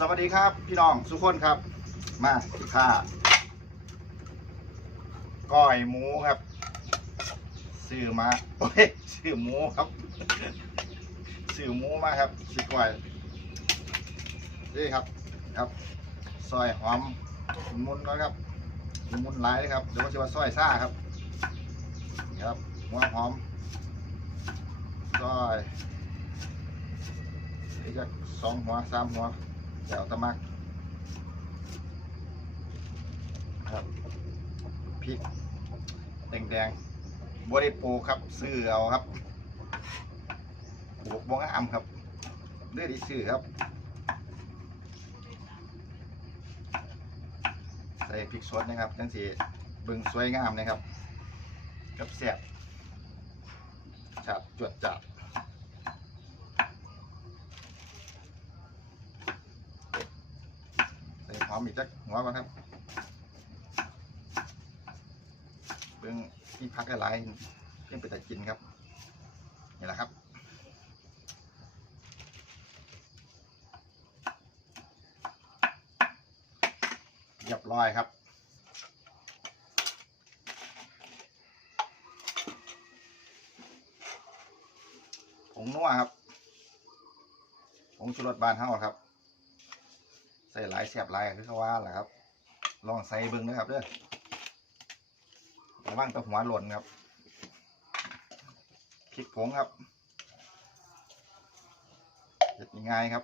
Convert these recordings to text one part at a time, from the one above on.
สวัสดีครับพี่น้องทุกคนครับ มาค่าก้อยหมูครับซื้อมาโอ้ยซื้อหมูครับซื้อหมูมาครับสิก้อยนี่ครับครับซอยหอมมุนก่อนครับมุนๆหลายเลยครับเดี๋ยวก็จะว่าซอยซ่าครับนี่ครับหัวหอมซอยนี่จะสองหัวสามหัว เดี๋ยวตะมักครับพริกแดงๆบริโภคครับซื้อเอาครับบวกบวงอ้ำครับเลือดที่ซื้อครับ ใส่พริกสดนะครับจังสีบึงสวยงามนะครับ กับแซ่บจัดจวดจัด ใส่ หอมอีกจักหัวก่อนครับเบื้องที่พักหลายๆยังไปแต่กินครับนี่แหละครับเรียบร้อยครับผงนัวครับผงชูรสบานเท่าครับ ส่หลายแสบหลายคือเขาว่าแหละครับ ลองใส่เบิ้งนะครับเด้อระวังตะหัวหล่นครับพริกผงครับเด็ดง่ายครับ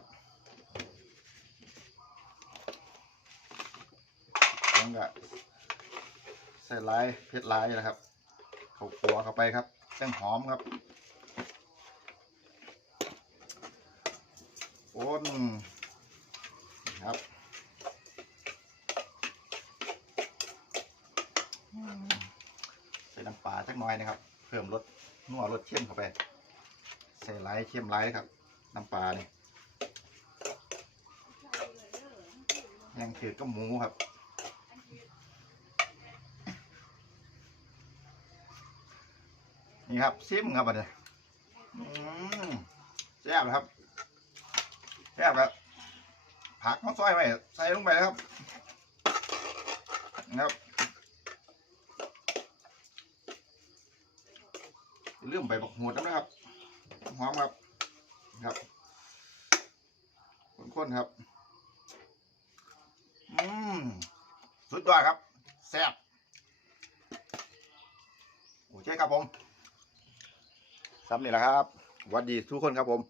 ผงก็ใส่ลายเผ็ดหลายนะครับ เขาขัวเข้าไปครับแป้งหอมครับโอ้น ครับใส่น้ำปลาจักน่อยนะครับ เพิ่มรสนัวรสเข้มเข้าไป ใส่ไลายเข้มไลายครับ น้ำปลาเนี่ยแห้งคือก็หมูครับนี่ครับซิมครับอันนี้แซ่บครับแซ่บครับ ผักมาซอยไว้ใส่ลงไปเลยครับนะครับเรื่องใบบักโหดนะครับหอมครับครับข้นๆครับอืมสุดยอดครับแซ่บโอเคครับผมสำเร็จแล้วครับวัสดีทุกคนครับผม